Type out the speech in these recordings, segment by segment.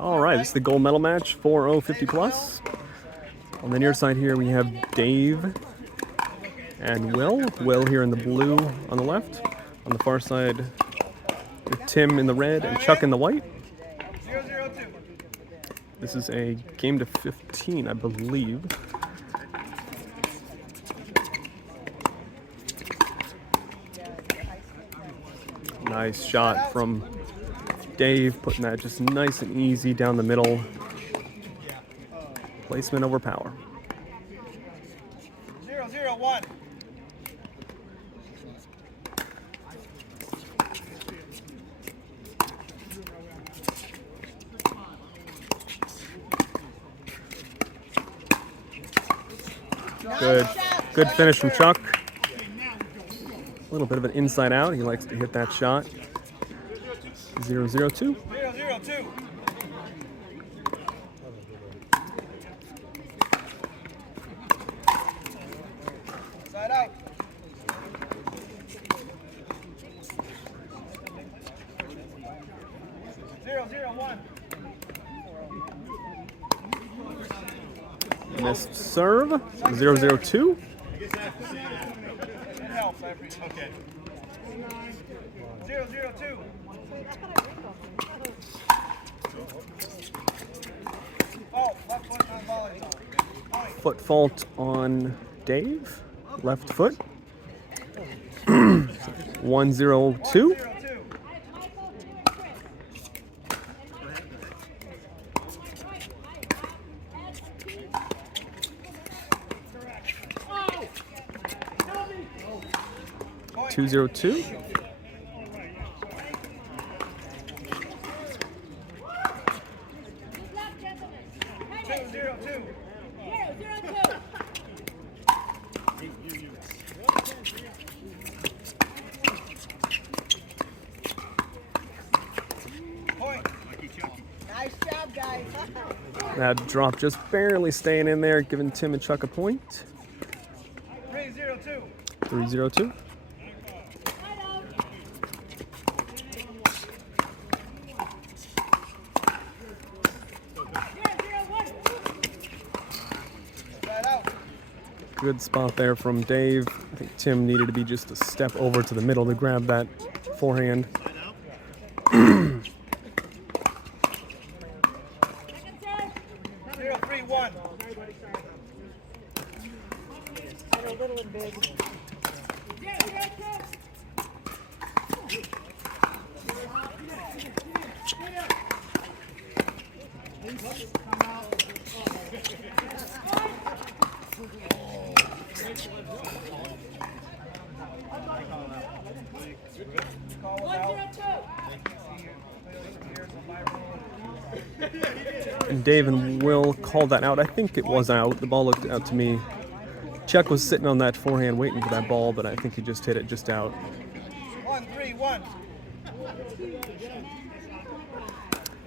All right, this is the gold medal match, 4-0 50 plus. On the near side here, we have Dave and Will. Will here in the blue on the left. On the far side, Tim in the red and Chuck in the white. This is a game to 15, I believe. Nice shot from Dave, putting that just nice and easy down the middle. Placement over power. 0-0-1. Good finish from Chuck. A little bit of an inside out. He likes to hit that shot. 0-0-2. 0-0-2. Side out. 0-0-1. Missed serve. 0-0-2. It helps, I appreciate it. Okay. 0-0-2. Oh, left foot on volley. Foot fault on Dave. Left foot. 1-0-2. 2-0-2. Nice job, guys. That drop just barely staying in there, giving Tim and Chuck a point. 3-0-2. 3-0-2. Good spot there from Dave. I think Tim needed to be just a step over to the middle to grab that forehand. 0-3-1. And Dave and Will called that out. I think it was out. The ball looked out to me. Chuck was sitting on that forehand waiting for that ball, but I think he just hit it just out. 1-3-1.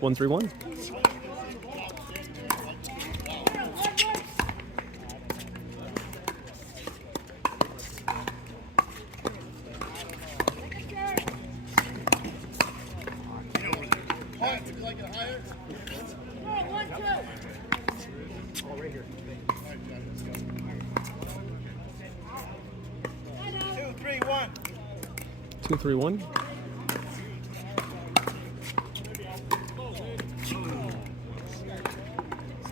1-3-1. Would you like it higher? 2-3-1. 2-3-1.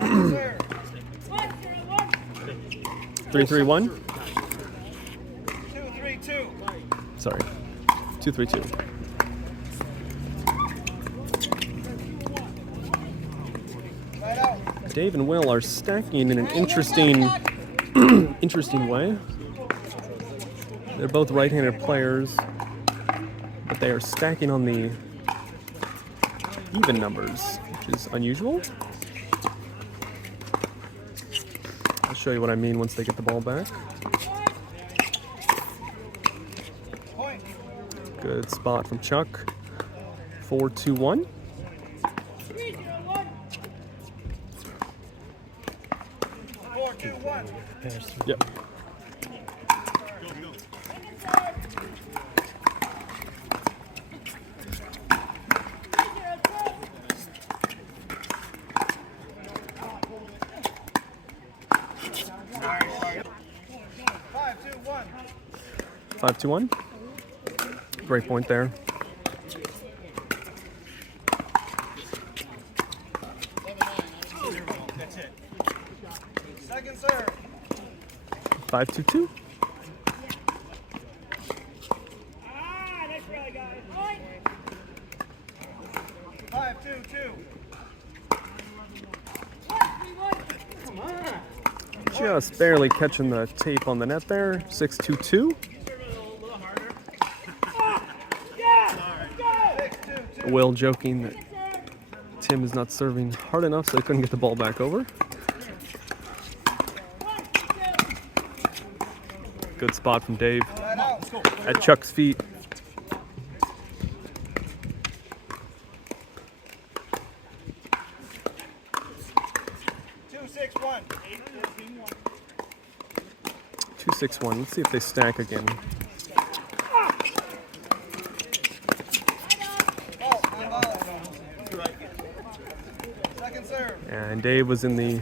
Sir. 3-3-1. 2-3-2. Sorry. 2-3-2. Side out. Dave and Will are stacking in an interesting way. They're both right-handed players, but they are stacking on the even numbers, which is unusual. I'll show you what I mean once they get the ball back. Good spot from Chuck. 4-2-1. 4-2-1. Yep. 5-2-1. Great point there. 7-9. That's it. Second serve. 5-2-2. Nice rally, guys. 5-2-2. Just barely catching the tape on the net there. 6-2-2. Will joking that Tim is not serving hard enough, so he couldn't get the ball back over. Good spot from Dave at Chuck's feet. Two, 6-1. 2-6-1. Let's see if they stack again. Second serve. And Dave was in the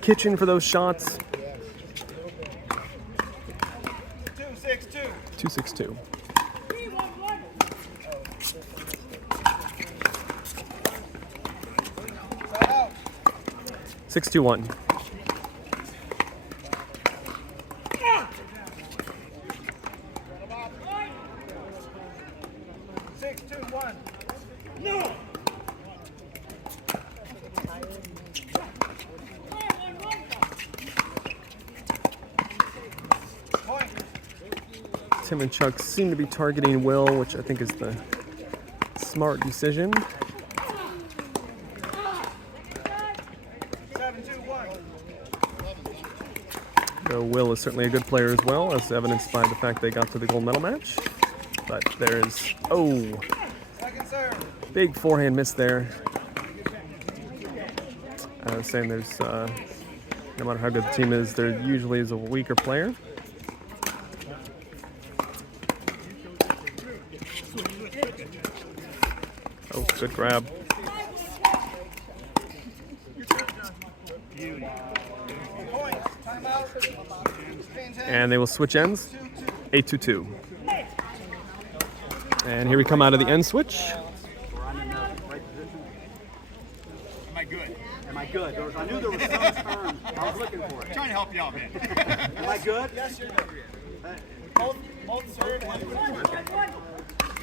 kitchen for those shots. 2-6-2. 2-6-2. Side out. 6-2-1. 6-2-1. No. Point. Tim and Chuck seem to be targeting Will, which I think is the smart decision. 7-2-1. Though Will is certainly a good player as well, as evidenced by the fact they got to the gold medal match. But there is, Second serve. big forehand miss there. I was saying there's, no matter how good the team is, there usually is a weaker player. Oh, good grab. Point. Timeout. And they will switch ends. 8-2-2. And here we come out of the end switch. Am I good? Am I good? I knew there was some turn. I was looking for it. Trying to help you out, man. Am I good? Yes, you're good. Hold serve.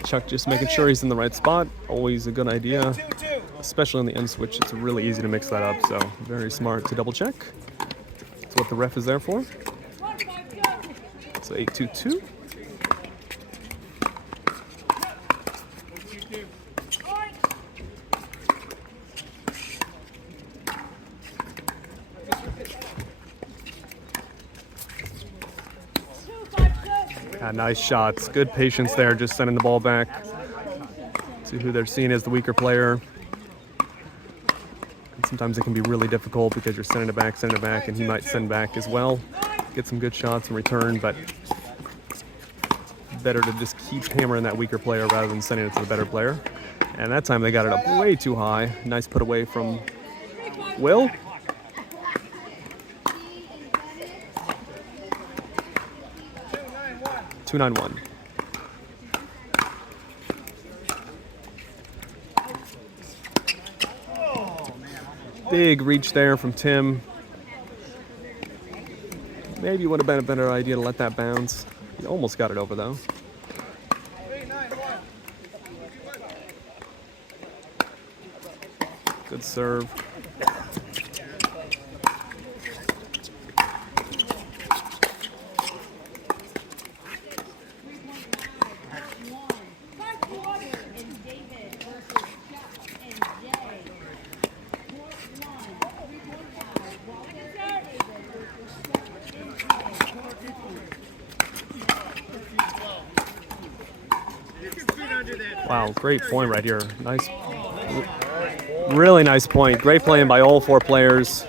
Chuck just making sure he's in the right spot. Always a good idea, 2-2. especially on the end switch. It's really easy to mix that up, so very smart to double check. That's what the ref is there for. So 8-2-2. Nice shots. Good patience there, just sending the ball back to who they're seeing as the weaker player. And sometimes it can be really difficult because you're sending it back, and he might send back as well. Get some good shots in return, but better to just keep hammering that weaker player rather than sending it to the better player. And that time they got it up way too high. Nice put away from Will. 2-9-1. Big reach there from Tim. Maybe would have been a better idea to let that bounce. He almost got it over though. 3-9-1. Good serve. Wow, great point right here. Nice, really nice point. Great playing by all four players.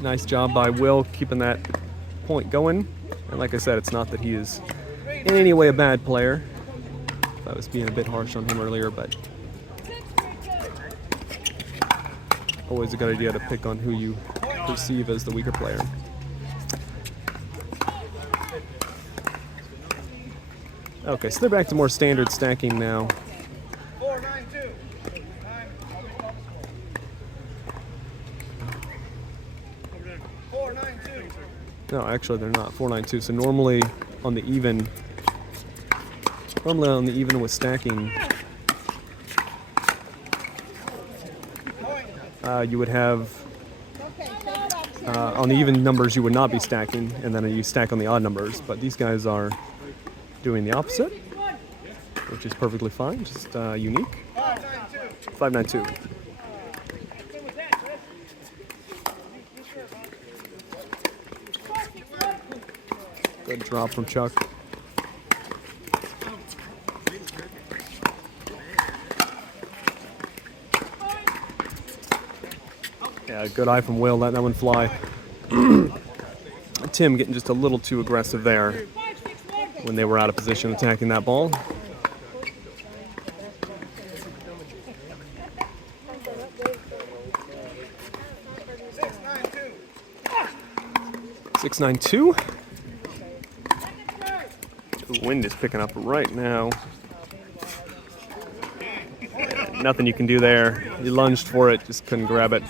Nice job by Will keeping that point going. And like I said, it's not that he is in any way a bad player. I was being a bit harsh on him earlier, but Always a good idea to pick on who you perceive as the weaker player. Okay, so they're back to more standard stacking now. 4-9-2. 4-9-2. No, actually they're not. 4-9-2. So normally on the even with stacking, you would have on the even numbers you would not be stacking, and then you stack on the odd numbers. But these guys are doing the opposite, which is perfectly fine, just unique. 5-9-2. Good drop from Chuck. Yeah, good eye from Will, letting that one fly. Tim getting just a little too aggressive there when they were out of position attacking that ball. 6-9-2. The wind is picking up right now. Nothing you can do there. You lunged for it, just couldn't grab it.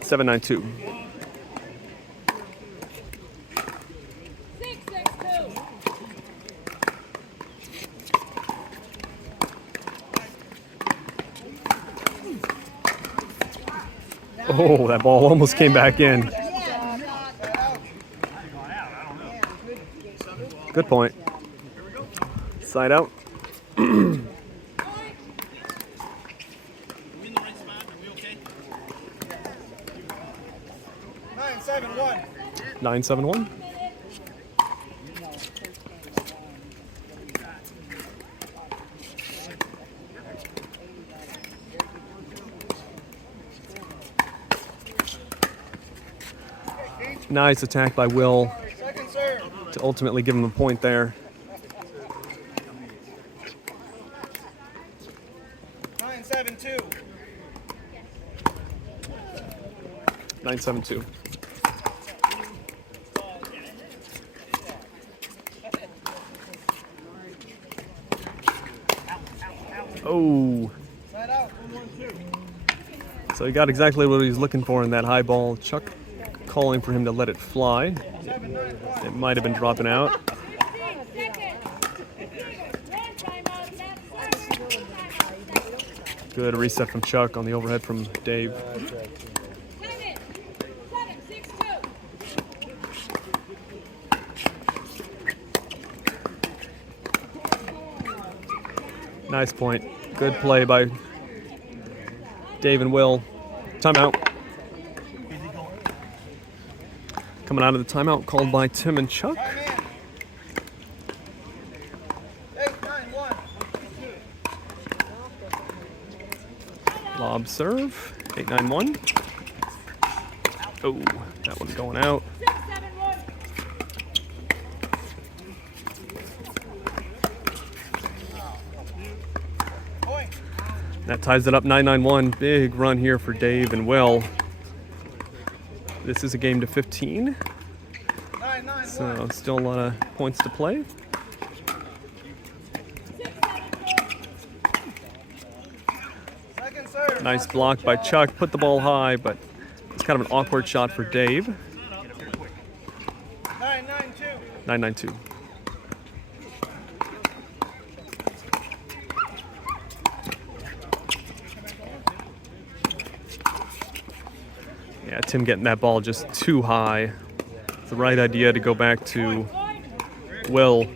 7-9-2. 6-6-2. Oh, that ball almost came back in. Good point. Side out. 9-7-1. Nice attack by Will to ultimately give him a point there. 9-7-2. 9-7-2. Oh. So he got exactly what he was looking for in that high ball. Chuck calling for him to let it fly. It might have been dropping out. Good reset from Chuck on the overhead from Dave. Nice point. Good play by Dave and Will. Timeout. Coming out of the timeout called by Tim and Chuck. 8-9-1. Lob serve. 8-9-1. Oh, that one going out. 6-7-1. That ties it up 9-9-1. Big run here for Dave and Will. This is a game to 15. 9-9-1. So still a lot of points to play. Second serve. Nice block by Chuck. Put the ball high, but it's kind of an awkward shot for Dave. 9-9-2. 9-9-2. Yeah, Tim getting that ball just too high. It's the right idea to go back to Will,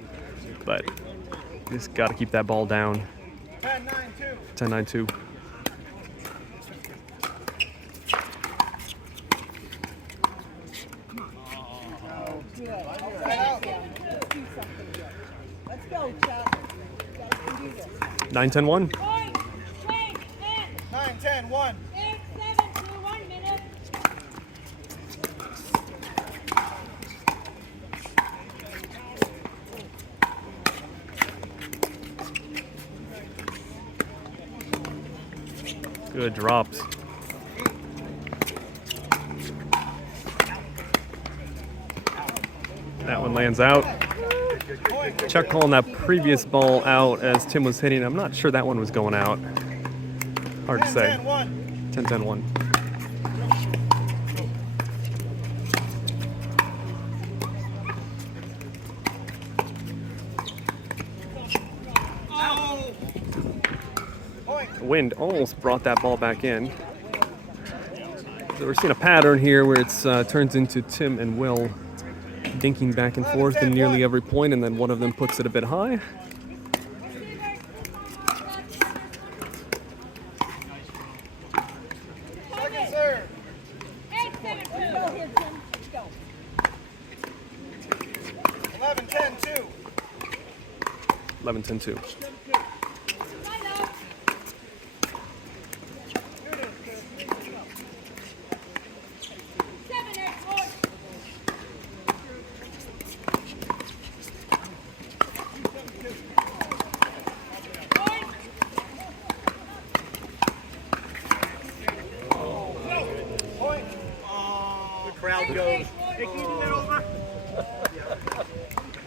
but you just got to keep that ball down. 10-9-2. 10-9-2. Let's go, Chuck. 9-10-1. 9-10-1. 6-7-2. 1 minute. Good drops. That one lands out. Chuck calling that previous ball out as Tim was hitting. I'm not sure that one was going out. Hard to say. 10-10-1. The wind almost brought that ball back in. So we're seeing a pattern here where it turns into Tim and Will dinking back and forth in nearly every point, and then one of them puts it a bit high. Second serve. 11-10-2. 11-10-2.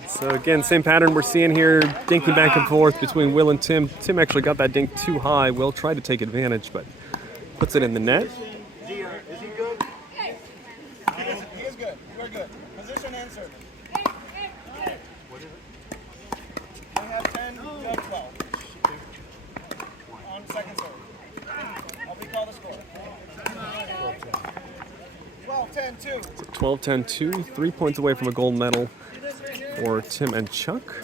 So again, same pattern we're seeing here, dinking back and forth between Will and Tim. Tim actually got that dink too high. Will tried to take advantage, but puts it in the net. Is he good? He is good. You are good. Position and service. I have 10, you have 12. On second serve. I'll recall the score. 12-10-2. 12-10-2, 3 points away from a gold medal for Tim and Chuck.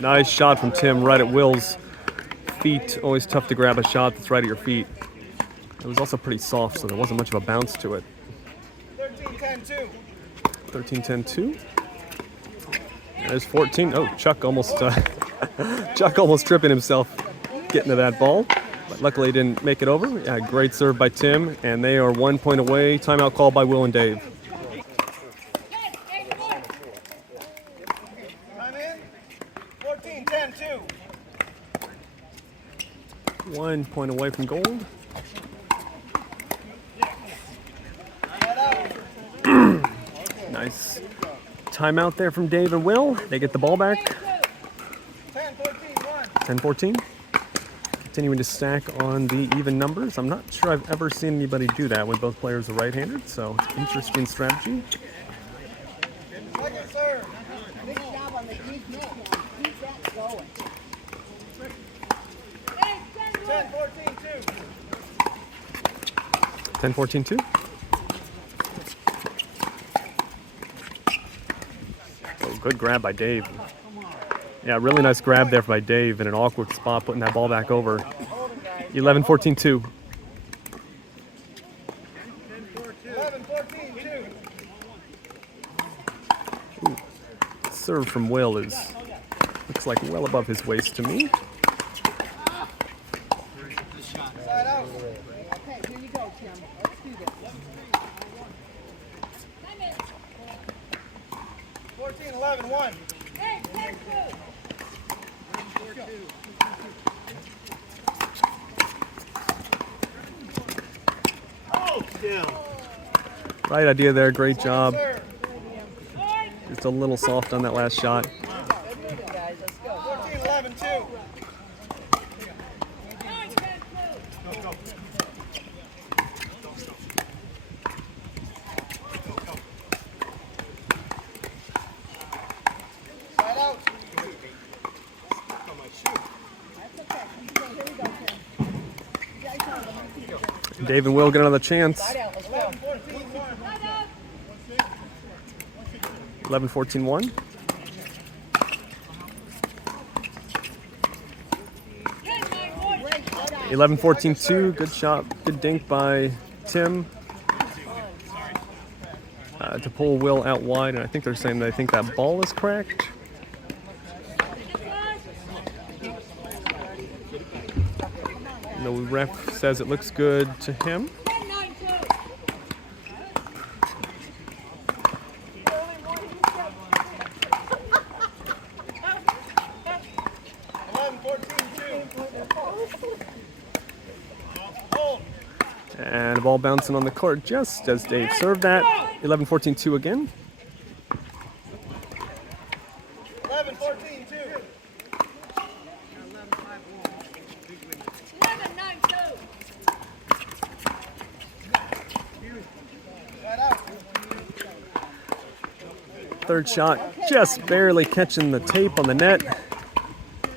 Nice shot from Tim right at Will's feet. Always tough to grab a shot that's right at your feet. It was also pretty soft, so there wasn't much of a bounce to it. 13-10-2. 13-10-2. There's 14. Oh, Chuck almost Chuck almost tripping himself getting to that ball. But luckily didn't make it over. Yeah, great serve by Tim, and they are 1 point away. Timeout called by Will and Dave. I'm in. 14-10-2. 1 point away from gold. Nice timeout there from Dave and Will. They get the ball back. 10-14-1. 10-14. Continuing to stack on the even numbers. I'm not sure I've ever seen anybody do that when both players are right-handed, so interesting strategy. Second serve. Big job on the deep net. Keep that going. 10-14-2. 10-14-2. Oh, good grab by Dave. Yeah, really nice grab there by Dave in an awkward spot, putting that ball back over. 11-14-2. 11-14-2. Serve from Will looks like well above his waist to me. Side out. Okay, here you go, Tim. Let's do this. 14-11-1. Right idea there, great job. Serve. Just a little soft on that last shot. Guys, let's go. 14-11-2. Side out. That's okay. Okay, here we go, Tim. You guys have them. Dave and Will get another chance. Side out, let's go. 11-14-1. 11-14-1. 11-14-2. Good shot. Good dink by Tim to pull Will out wide. And I think they're saying they think that ball is cracked. The ref says it looks good to him. 11-14-2. And the ball bouncing on the court just as Dave served that. 11-14-2 again. 11, 14, 2. 11, 9, 2. Right out. Third shot just barely catching the tape on the net.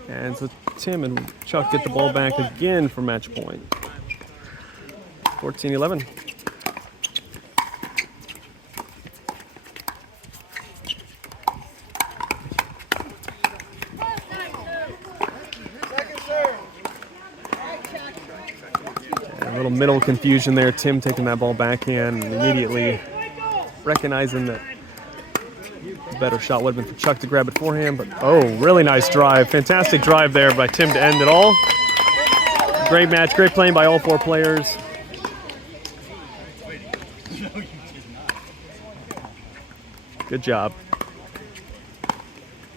And so Tim and Chuck get the ball back again for match point. 14-11. Second serve. A little middle confusion there. Tim taking that ball backhand and immediately recognizing that the better shot would have been for Chuck to grab it for him. But oh, really nice drive. Fantastic drive there by Tim to end it all. Great match. Great playing by all 4 players. Good job.